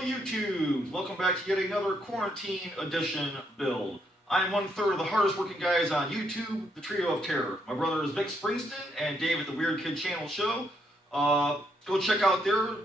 Hello YouTube! Welcome back to yet another quarantine edition build. I am 1/3 of the hardest working guys on YouTube, the Trio of Terror. My brother is Vic Springston and Dave at the Weird Kid Channel Show. Go check out their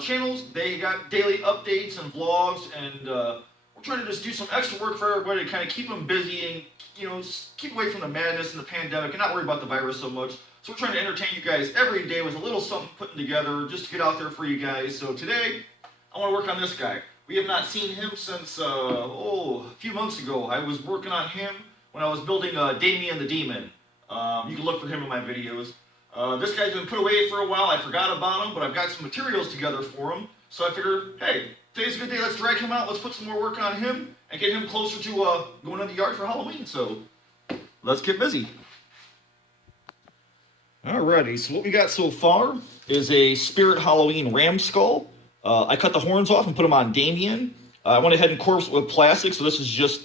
channels. They got daily updates and vlogs, and we're trying to just do some extra work for everybody to kind of keep them busy and just keep away from the madness and the pandemic and not worry about the virus so much. So we're trying to entertain you guys every day with a little something putting together just to get out there for you guys. So today, I want to work on this guy. We have not seen him since, a few months ago. I was working on him when I was building Damien the Demon. You can look for him in my videos. This guy's been put away for a while. I forgot about him, but I've got some materials together for him. So I figured, hey, today's a good day. Let's drag him out. Let's put some more work on him and get him closer to going in the yard for Halloween. So let's get busy. Alrighty, so what we got so far is a Spirit Halloween ram skull. I cut the horns off and put them on Damien. I went ahead and corpsed it with plastic, so this is just,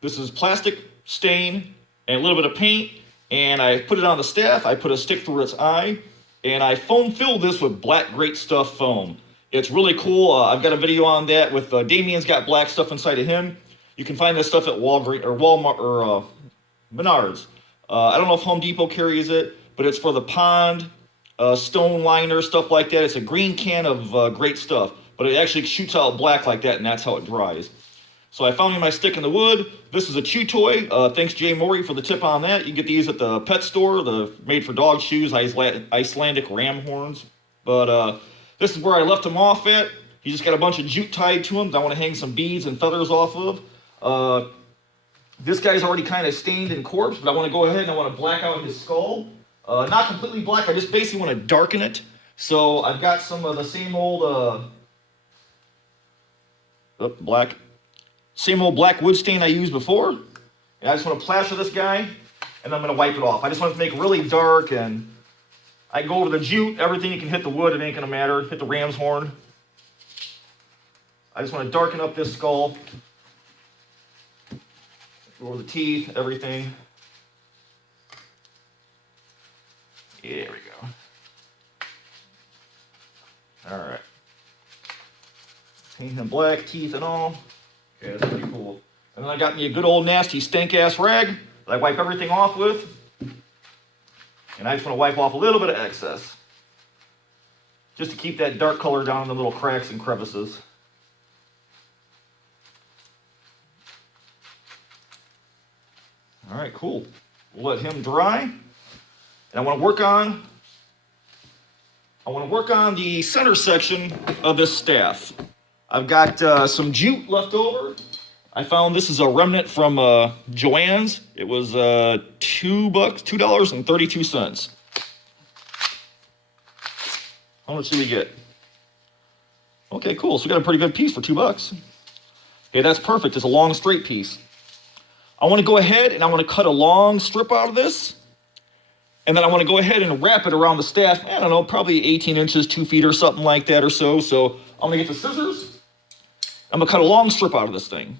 this is plastic stain and a little bit of paint, and I put it on the staff. I put a stick through its eye, and I foam filled this with black Great Stuff foam. It's really cool. I've got a video on that with Damien's got black stuff inside of him. You can find this stuff at Walgreens or Walmart or Menards. I don't know if Home Depot carries it, but it's for the pond, stone liner, stuff like that. It's a green can of Great Stuff, but it actually shoots out black like that, and that's how it dries. So I found me my stick in the wood. This is a chew toy. Thanks Jay Morey for the tip on that. You can get these at the pet store, the made for dog shoes, Icelandic ram horns. But this is where I left him off at. He just got a bunch of jute tied to him that I want to hang some beads and feathers off of. This guy's already kind of stained and corpse, but I want to go ahead and I want to black out his skull. Not completely black, I just basically want to darken it. So I've got some of the same old, same old black wood stain I used before. And I just want to plaster this guy, and I'm going to wipe it off. I just want it to make it really dark, and I can go over the jute, everything. You can hit the wood, it ain't going to matter. Hit the ram's horn. I just want to darken up this skull. Over the teeth, everything. There we go. Alright. Paint him black, teeth and all. Okay, that's pretty cool. And then I got me a good old nasty stank-ass rag that I wipe everything off with. And I just want to wipe off a little bit of excess. Just to keep that dark color down in the little cracks and crevices. All right, cool. We'll let him dry. And I want to work on the center section of this staff. I've got some jute left over. I found this is a remnant from Joann's. It was $2.32. How much did we get? Okay, cool. So we got a pretty good piece for $2. Okay, that's perfect. It's a long straight piece. I want to go ahead and I want to cut a long strip out of this. And then I want to go ahead and wrap it around the staff. I don't know, probably 18 inches, 2 feet or something like that or so. So I'm going to get the scissors. I'm going to cut a long strip out of this thing.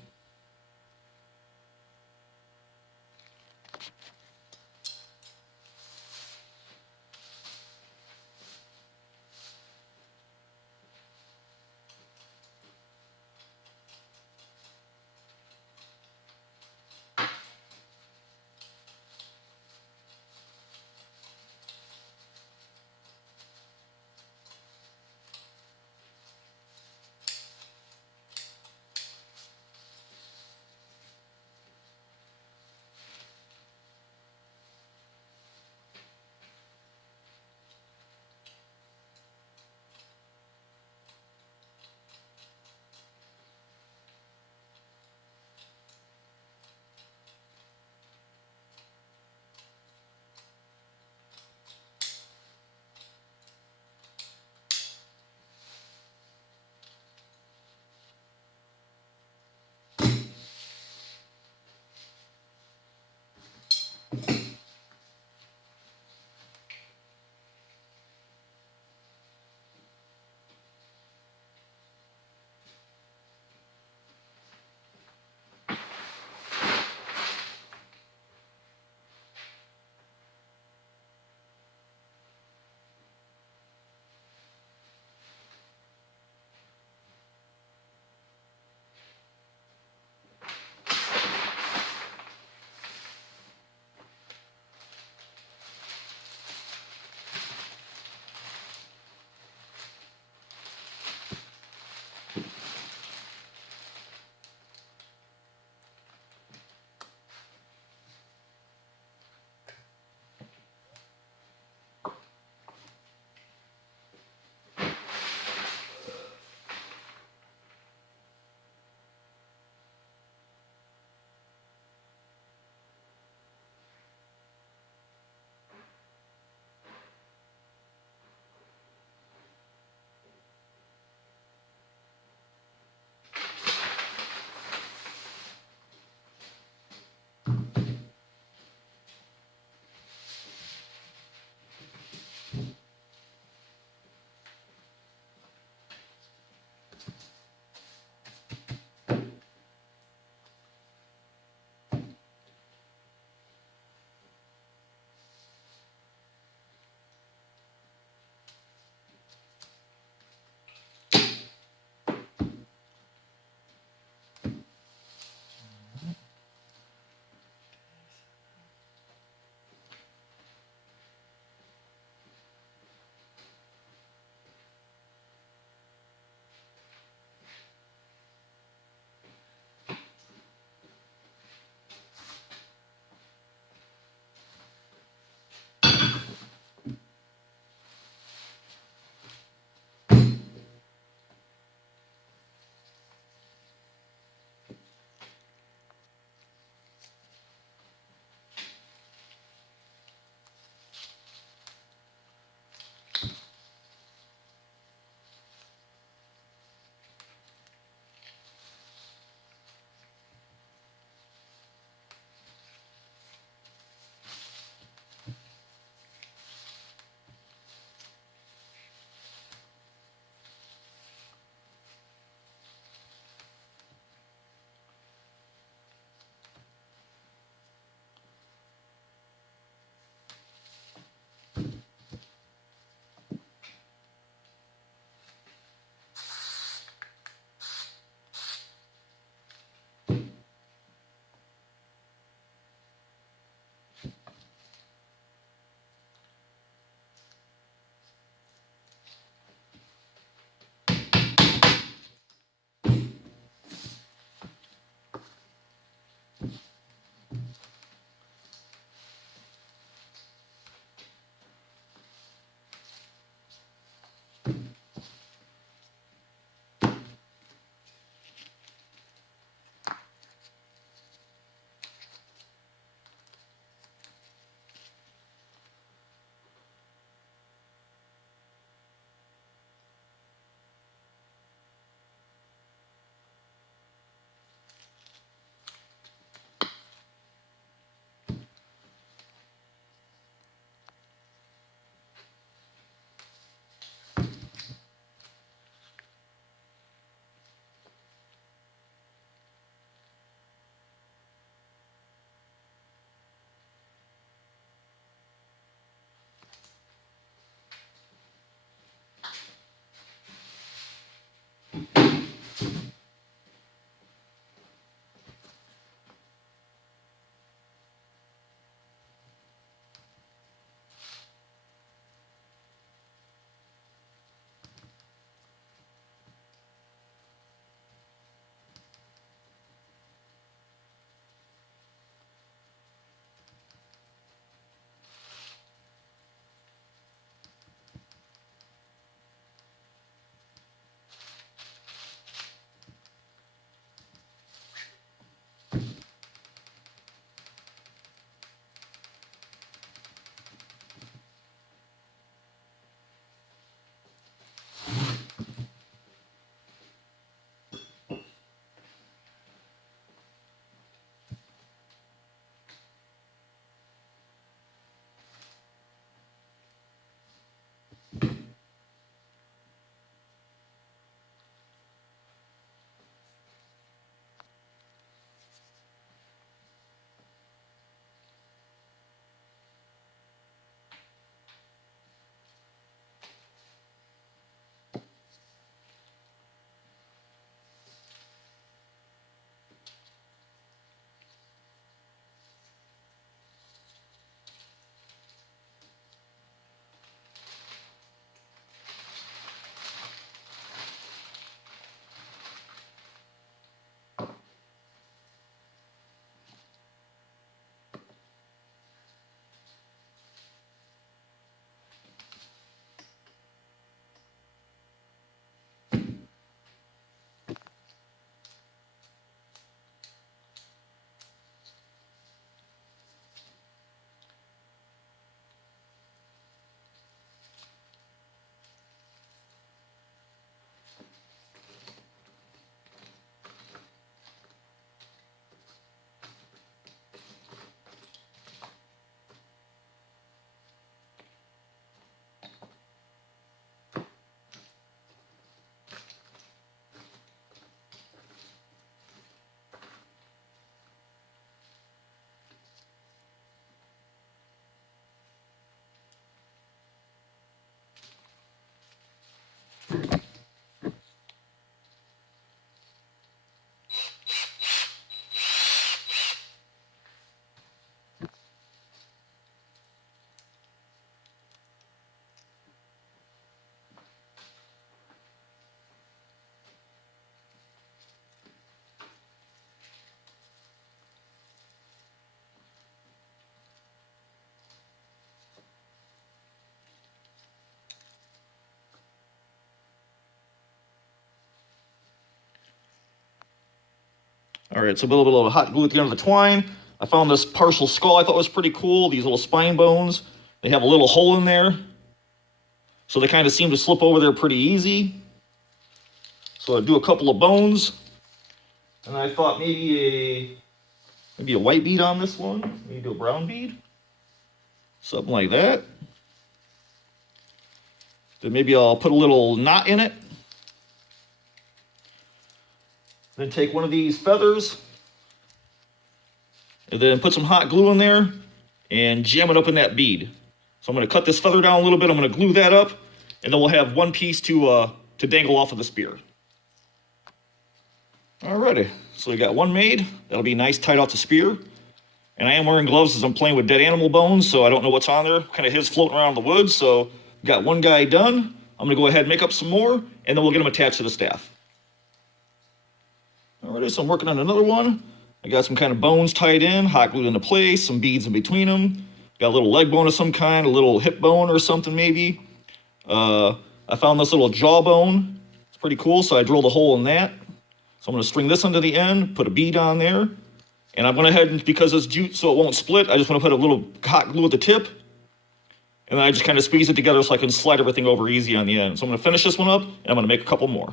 All right, so a little bit of hot glue at the end of the twine. I found this partial skull I thought was pretty cool. These little spine bones. They have a little hole in there. So they kind of seem to slip over there pretty easy. So I do a couple of bones. And I thought maybe a white bead on this one. Maybe do a brown bead. Something like that. Then maybe I'll put a little knot in it. Then take one of these feathers and then put some hot glue in there and jam it up in that bead. So I'm going to cut this feather down a little bit. I'm going to glue that up, and then we'll have one piece to dangle off of the spear. Alrighty, so we got one made. That'll be nice tied out to spear. And I am wearing gloves as I'm playing with dead animal bones, so I don't know what's on there. Kind of his floating around the woods, so got one guy done. I'm going to go ahead and make up some more, and then we'll get him attached to the staff. Alrighty, so I'm working on another one. I got some kind of bones tied in, hot glued into place, some beads in between them. Got a little leg bone of some kind, a little hip bone or something maybe. I found this little jawbone. It's pretty cool, so I drilled a hole in that. So I'm going to string this onto the end, put a bead on there. And I went ahead and, because it's jute so it won't split, I just want to put a little hot glue at the tip. And then I just kind of squeeze it together so I can slide everything over easy on the end. So I'm going to finish this one up, and I'm going to make a couple more.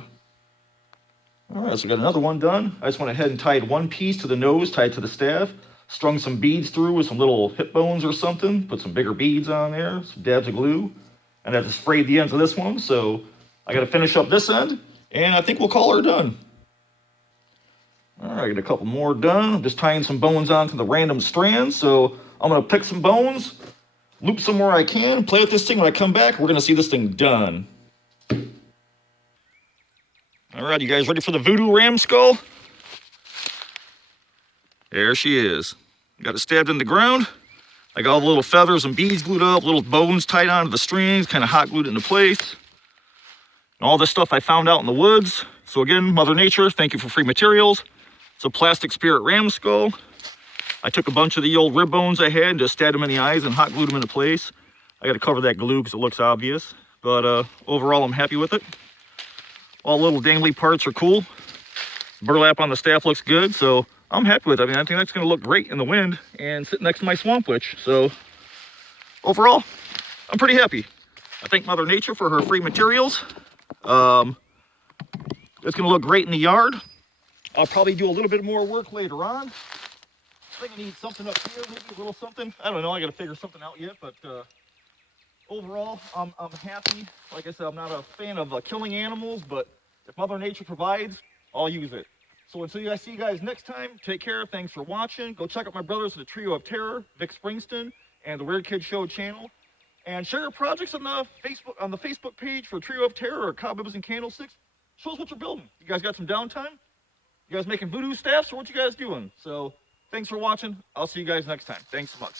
All right, so we got another one done. I just went ahead and tied one piece to the nose, tied to the staff, strung some beads through with some little hip bones or something, put some bigger beads on there, some dabs of glue, and I just frayed the ends of this one. So I got to finish up this end, and I think we'll call her done. All right, got a couple more done. I'm just tying some bones onto the random strands. So I'm going to pick some bones, loop some where I can, play with this thing. When I come back, we're going to see this thing done. All right, you guys ready for the Voodoo ram skull? There she is. Got it stabbed in the ground. I got all the little feathers and beads glued up, little bones tied onto the strings, kind of hot glued into place. And all this stuff I found out in the woods. So again, Mother Nature, thank you for free materials. It's a plastic spirit ram skull. I took a bunch of the old rib bones I had and just stabbed them in the eyes and hot glued them into place. I got to cover that glue because it looks obvious. But overall, I'm happy with it. All the little dangly parts are cool. Burlap on the staff looks good, so I'm happy with it. I mean, I think that's going to look great in the wind and sit next to my swamp witch. So overall, I'm pretty happy. I thank Mother Nature for her free materials. It's going to look great in the yard. I'll probably do a little bit more work later on. I think I need something up here, maybe a little something. I don't know, I got to figure something out yet, but overall, I'm happy. Like I said, I'm not a fan of killing animals, but if Mother Nature provides, I'll use it. So until I see you guys next time, take care. Thanks for watching. Go check out my brothers at the Trio of Terror, Vic Springston, and the Weird Kid Show channel. And share your projects on the Facebook page for Trio of Terror or Cobwebs and Candlesticks. Show us what you're building. You guys got some downtime? You guys making voodoo staffs or what you guys doing? So thanks for watching. I'll see you guys next time. Thanks so much.